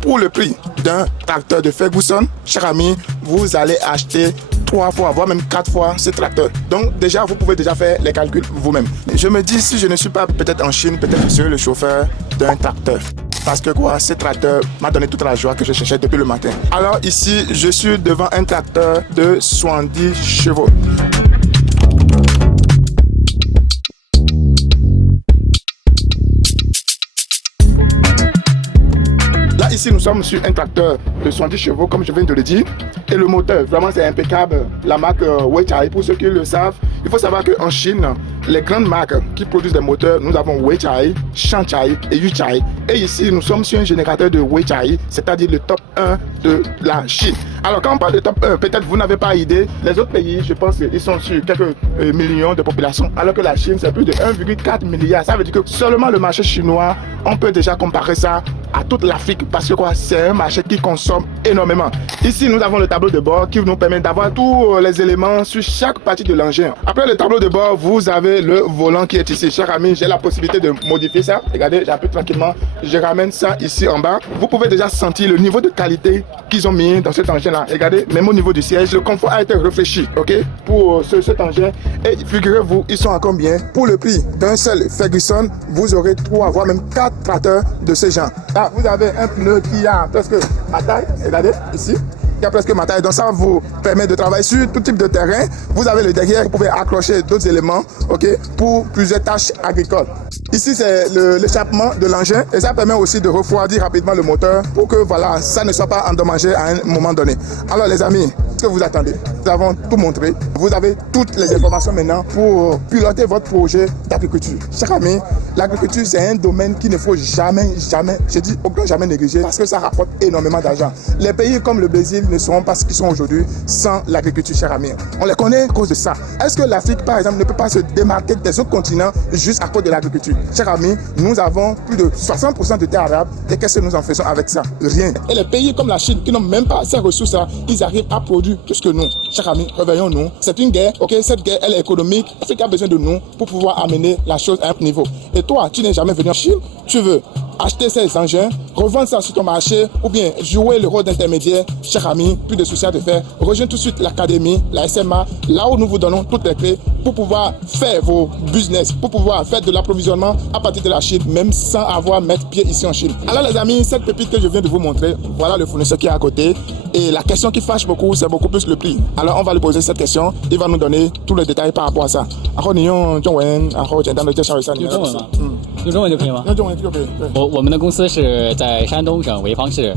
pour le prix d'un tracteur de Ferguson, cher ami, vous allez acheter 3 fois, voire même 4 fois ce tracteur. Donc déjà, vous pouvez déjà faire les calculs vous-même. Je me dis, si je ne suis pas peut-être en Chine, peut-être que je serai le chauffeur d'un tracteur. Parce que quoi, ce tracteur m'a donné toute la joie que je cherchais depuis le matin. Alors ici, je suis devant un tracteur de 70 chevaux. Là, ici, nous sommes sur un tracteur de 70 chevaux, comme je viens de le dire. Et le moteur, vraiment, c'est impeccable. La marque Weichai, pour ceux qui le savent, il faut savoir qu'en Chine, les grandes marques qui produisent des moteurs, nous avons Weichai, Shaanxi et Yuchai. Et ici, nous sommes sur un générateur de Weichai, c'est-à-dire le top 1 de la Chine. Alors, quand on parle de top 1, peut-être vous n'avez pas idée. Les autres pays, je pense qu'ils sont sur quelques millions de population, alors que la Chine, c'est plus de 1,4 milliard. Ça veut dire que seulement le marché chinois, on peut déjà comparer ça à toute l'Afrique, parce que quoi, c'est un marché qui consomme énormément. Ici, nous avons le tableau de bord qui nous permet d'avoir tous les éléments sur chaque partie de l'engin. Après le tableau de bord, vous avez le volant qui est ici. Cher ami, j'ai la possibilité de modifier ça. Regardez, j'appuie tranquillement, je ramène ça ici en bas. Vous pouvez déjà sentir le niveau de qualité qu'ils ont mis dans cet engin-là. Regardez, même au niveau du siège, le confort a été réfléchi, ok, pour cet engin. Et figurez-vous, ils sont à combien? Pour le prix d'un seul Ferguson, vous aurez 3, voire même 4 tracteurs de ce genre. Là, vous avez un pneu qui a presque ma taille, regardez, ici. Il y a presque ma taille, donc ça vous permet de travailler sur tout type de terrain. Vous avez le derrière, vous pouvez accrocher d'autres éléments, ok, pour plusieurs tâches agricoles. Ici, c'est l'échappement de l'engin et ça permet aussi de refroidir rapidement le moteur pour que voilà, ça ne soit pas endommagé à un moment donné. Alors les amis, ce que vous attendez, nous avons tout montré. Vous avez toutes les informations maintenant pour piloter votre projet d'agriculture. Chers amis, l'agriculture, c'est un domaine qu'il ne faut jamais, je dis au grand jamais négliger parce que ça rapporte énormément d'argent. Les pays comme le Brésil ne seront pas ce qu'ils sont aujourd'hui sans l'agriculture, chers amis. On les connaît à cause de ça. Est-ce que l'Afrique, par exemple, ne peut pas se démarquer des autres continents juste à cause de l'agriculture? Chers amis, nous avons plus de 60% de terres arables et qu'est-ce que nous en faisons avec ça? Rien. Et les pays comme la Chine qui n'ont même pas ces ressources-là, ils arrivent à produire plus que nous. Chers amis, réveillons-nous. C'est une guerre, ok? Cette guerre, elle est économique. L'Afrique a besoin de nous pour pouvoir amener la chose à un niveau. Et toi, tu n'es jamais venu en Chine, tu veux acheter ces engins, revendre ça sur ton marché ou bien jouer le rôle d'intermédiaire, cher ami, plus de soucis à te faire. Rejoins tout de suite l'académie, la SMA, là où nous vous donnons toutes les clés pour pouvoir faire vos business, pour pouvoir faire de l'approvisionnement à partir de la Chine, même sans avoir à mettre pied ici en Chine. Alors les amis, cette pépite que je viens de vous montrer, voilà le fournisseur qui est à côté. Et la question qui fâche beaucoup, c'est beaucoup plus le prix. Alors on va lui poser cette question, il va nous donner tous les détails par rapport à ça. 用中文就可以吗？我们的公司是在山东省潍坊市。